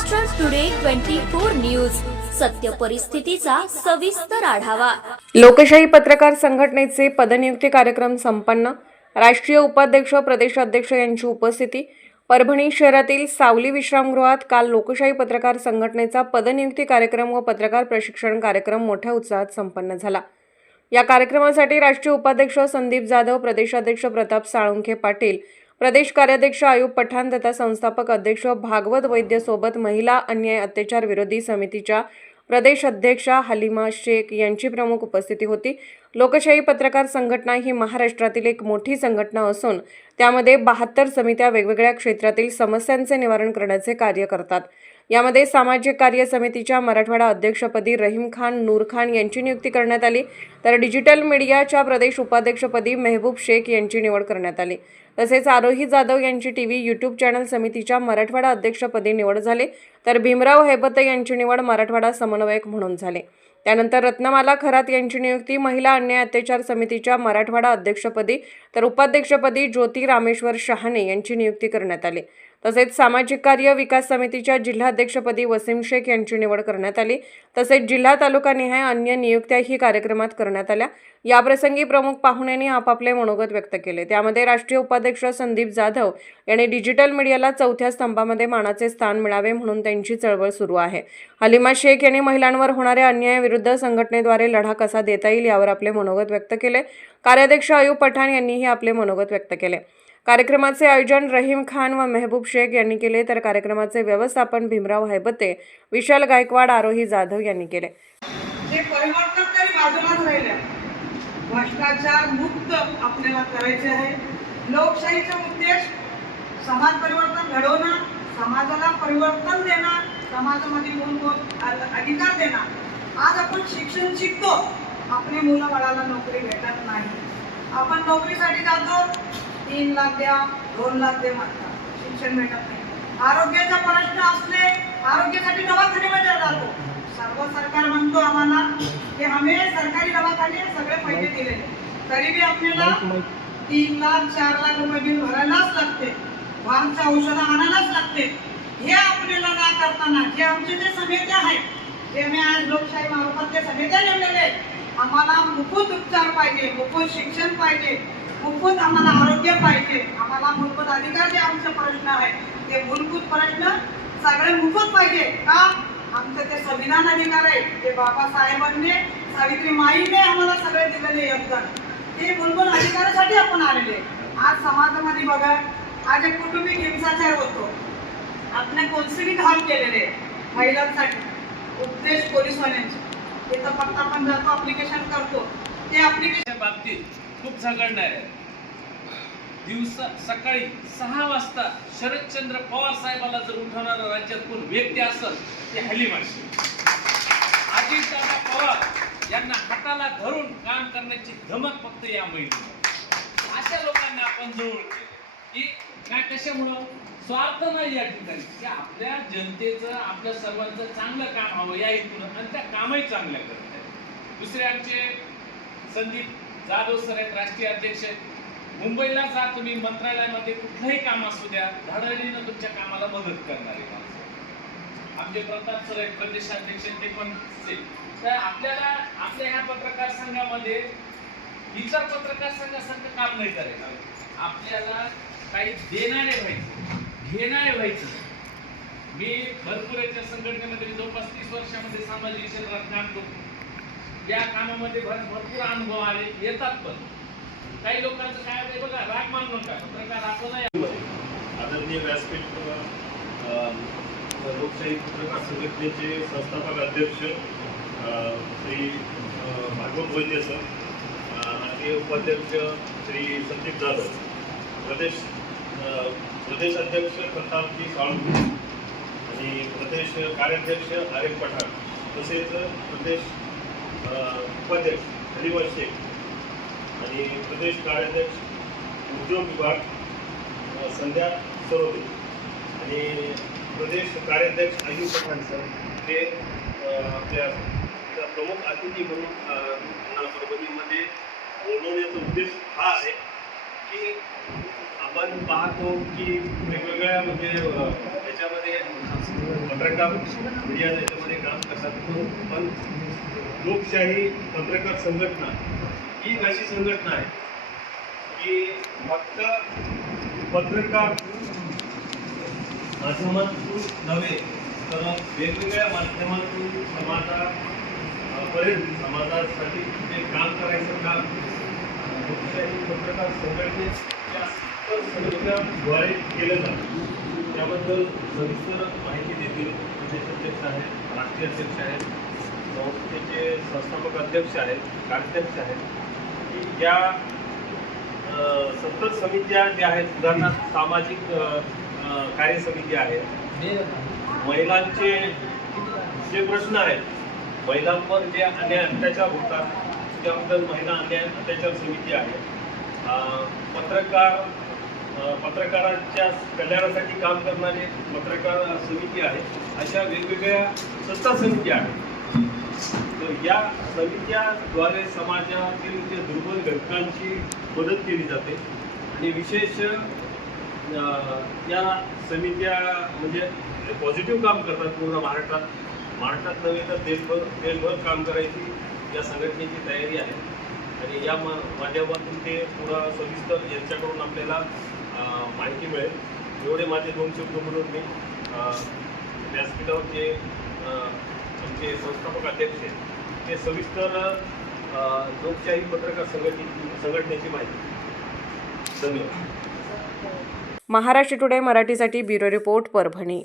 Maharashtra today twenty four news सत्य परिस्थितीचा सविस्तर आढावा. लोकशाही पत्रकार संघटनेचे पदनियुक्ती कार्यक्रम संपन्न. राष्ट्रीय उपाध्यक्ष प्रदेशाध्यक्ष यांची उपस्थिती. परभणी शहरातील सावली विश्रामगृहात काल लोकशाही पत्रकार संघटनेचा पदनियुक्ती कार्यक्रम व पत्रकार प्रशिक्षण कार्यक्रम मोठ्या उत्साहात संपन्न झाला. या कार्यक्रमासाठी राष्ट्रीय उपाध्यक्ष संदीप जाधव प्रदेशाध्यक्ष प्रताप साळुंखे पाटील प्रदेश कार्याध्यक्ष आयुब पठाण तथा संस्थापक अध्यक्ष भागवत वैद्य सोबत महिला अन्याय अत्याचार विरोधी समितीच्या प्रदेश अध्यक्षा हलिमा शेख यांची प्रमुख उपस्थिती होती. लोकशाही पत्रकार संघटना ही महाराष्ट्रातील एक मोठी संघटना असून त्यामध्ये बहात्तर समित्या वेगवेगळ्या क्षेत्रातील समस्यांचे निवारण करण्याचे कार्य करतात. यामध्ये सामाजिक कार्य समितीच्या मराठवाडा अध्यक्षपदी रहीम खान नूर खान यांची नियुक्ती करण्यात आली. तर डिजिटल मीडियाच्या प्रदेश उपाध्यक्षपदी मेहबूब शेख यांची निवड करण्यात आली. तसेच आरोही जाधव यांची टी व्ही यूट्यूब चॅनल समितीच्या मराठवाडा अध्यक्षपदी निवड झाली. तर भीमराव हैबते यांची निवड मराठवाडा समन्वयक म्हणून झाले. त्यानंतर रत्नमाला खरात यांची नियुक्ती महिला अन्याय अत्याचार समितीच्या मराठवाडा अध्यक्षपदी तर उपाध्यक्षपदी ज्योती रामेश्वर शहाणे यांची नियुक्ती करण्यात आली. तसेच सामाजिक कार्य विकास समितीच्या जिल्हाध्यक्षपदी वसीम शेख यांची निवड करण्यात आली. तसेच जिल्हा तालुकानिहाय अन्य नियुक्त्याही कार्यक्रमात करण्यात आल्या. याप्रसंगी प्रमुख पाहुण्यांनी आपापले मनोगत व्यक्त केले. त्यामध्ये राष्ट्रीय उपाध्यक्ष संदीप जाधव यांनी डिजिटल मीडियाला चौथ्या स्तंभामध्ये मानाचे स्थान मिळावे म्हणून त्यांची चळवळ सुरू आहे. हलिमा शेख यांनी महिलांवर होणाऱ्या अन्यायाविरुद्ध संघटनेद्वारे लढा कसा देता येईल यावर आपले मनोगत व्यक्त केले. कार्याध्यक्ष अयूब पठाण यांनीही आपले मनोगत व्यक्त केले. कार्यक्रमाचे आयोजन रहीम खान व मेहबूब शेख यांनी केले तर कार्यक्रमाचे व्यवस्थापन भीमराव हैबते विशाल गायकवाड आरोही जाधव यांनी केले. भ्रष्टाचार मुक्त आपल्याला करायचे आहे. लोकशाहीचा उद्देश समाज परिवर्तन घडवणं समाजाला परिवर्तन देणं समाजामध्ये मूलभूत अधिकार देणं आज आपण शिक्षण शिकतो. आपली मुलं बाळाला नोकरी भेटत नाही. आपण नोकरीसाठी जातो. तीन लाख द्या दोन लाख दे म्हणतात शिक्षण भेटत नाही. आरोग्याचा प्रश्न असले आरोग्यासाठी दवाखान्यामध्ये जातो सर्व सरकार म्हणतो आम्हाला की आम्ही सरकारी दवाखाने सगळे पैसे दिलेले तरी बी आपल्याला तीन लाख चार लाख रुपये बिल भरायलाच लागते. वाहनचं औषधं आणायलाच लागते. हे आपल्याला ना करताना जे आमचे जे समित्या आहेत जे मी आज लोकशाही मार्फत ते समित्या नेमलेले आहेत, आम्हाला मोफत उपचार पाहिजे मोफत शिक्षण पाहिजे. मूलभूत आम्हाला आरोग्य पाहिजे. आम्हाला मूलभूत अधिकार जे आमचे प्रश्न आहे. ते मूलभूत प्रश्न सगळे मोफत पाहिजे का? आमचं ते संविधान अधिकार आहे ते बाबासाहेबांनी सावित्री माईने आम्हाला सगळे दिलेले योगदान. ते मूलभूत अधिकारासाठी आपण आलेले आज समाजामध्ये बघा आज एक कुटुंबिक हिंसाचार होतो. आपल्या कोणसेही काम केलेले महिलांसाठी. उपदेश पोलीसवाल्यांचे. तिथं फक्त आपण जातो अप्लिकेशन करतो. ते अप्लिकेशन बाबतीत खूप झगडणार आहे. दिवसा सकाळी सहा वाजता शरदचंद्र पवार साहेबाला जर उठवणारा राज्यात कोण व्यक्ती असेल ते हलीमाशी अजित अजितदादा पवार यांना हाताला धरून काम करण्याची धमक फक्त या महिन्यात. अशा लोकांना आपण जवळ की काय कशामुळं? स्वार्थ नाही या ठिकाणी. की आपल्या जनतेचं आपल्या सर्वांचं चांगलं काम हवं या हेतून आणि त्या कामही चांगल्या करत आहेत दुसरे आमचे संदीप जाधव सर आहेत राष्ट्रीय अध्यक्ष आहेत. मुंबईला जा तुम्ही मंत्रालयामध्ये कुठलंही काम असू द्या धडाडीनं तुमच्या कामाला मदत करणारे माणसं. आमचे प्रताप सर आहेत प्रदेशाध्यक्ष ते पण तर आपल्याला आपल्या ह्या पत्रकार संघामध्ये इतर पत्रकार संघासारखं काम नाही करायचं. आपल्याला काही देणारे व्हायचं घेणारे व्हायचं मी भरपूर याच्या संघटनेमध्ये जवळपास तीस वर्षामध्ये सामाजिक क्षेत्रात काम करतो. या कामामध्ये भर- भरपूर अनुभव आले येतात पण. काही लोकांचं काय होतंय बघा राग मानू नका. पत्रकार आपण नाही आदरणीय व्यासपीठ लोकशाही पत्रकार संघटनेचे संस्थापक अध्यक्ष श्री भागवत वैद्य सर आणि उपाध्यक्ष श्री संदीप जाधव प्रदेश प्रदेश अध्यक्ष प्रतापजी साळुंखे आणि प्रदेश कार्याध्यक्ष आरिफ पठाण तसेच प्रदेश उपाध्यक्ष हरिवंश शेख. आणि प्रदेश कार्याध्यक्ष उद्योग विभाग संध्या सरोदे. आणि प्रदेश कार्याध्यक्ष अय्यूब पठाण सर. ते आपल्या प्रमुख अतिथी म्हणून नागरबंदीमध्ये बोलवण्याचा उद्देश हा आहे की आपण पाहतो की वेगवेगळ्या म्हणजे याच्यामध्ये पत्रकार मीडिया याच्यामध्ये काम करतात. पण लोकशाही पत्रकार संघटना ही अशी संघटना आहे की फक्त पत्रकार माध्यमातून नव्हे तर वेगवेगळ्या माध्यमातून समाजा पर्यंत समाजासाठी जे काम करायचं काम लोकशाही पत्रकार संघटनेच्या संघटनाद्वारे केलं जातं. त्याबद्दल सविस्तर माहिती देतील प्रदेशाध्यक्ष आहेत राष्ट्रीय अध्यक्ष आहेत संस्थेचे संस्थापक अध्यक्ष आहेत कार्याध्यक्ष आहेत. की या सतत समित्या ज्या आहेत उदाहरणार्थ सामाजिक कार्य समिती आहेत. महिलांचे जे प्रश्न आहेत महिलांवर जे अन्याय अत्याचार होतात त्याबद्दल महिला अन्याय अत्याचार समिती आहे. पत्रकार पत्रकारांच्या कल्याणासाठी काम करणारे पत्रकार समिती आहे. अशा वेगवेगळ्या सत्ता समिती आहेत. या समित्याद्वारे समाजातील जे दुर्बल घटकांची मदत केली जाते. आणि विशेष या समित्या म्हणजे पॉझिटिव्ह काम करतात पूर्ण महाराष्ट्रात. महाराष्ट्रात नव्हे तर देशभर देशभर काम करायची या संघटनेची तयारी आहे. आणि या माध्यमातून ते पुरा सविस्तर यांच्याकडून आपल्याला माहिती मिळेल. एवढे माझे दोन शब्द म्हणून मी व्यासपीठावर जे अं, संस्थापक अध्यक्ष आहेत ते सविस्तर लोकशाही पत्रकार संघटने संघटनेची माहिती. धन्यवाद. महाराष्ट्र टुडे मराठीसाठी ब्युरो रिपोर्ट परभणी.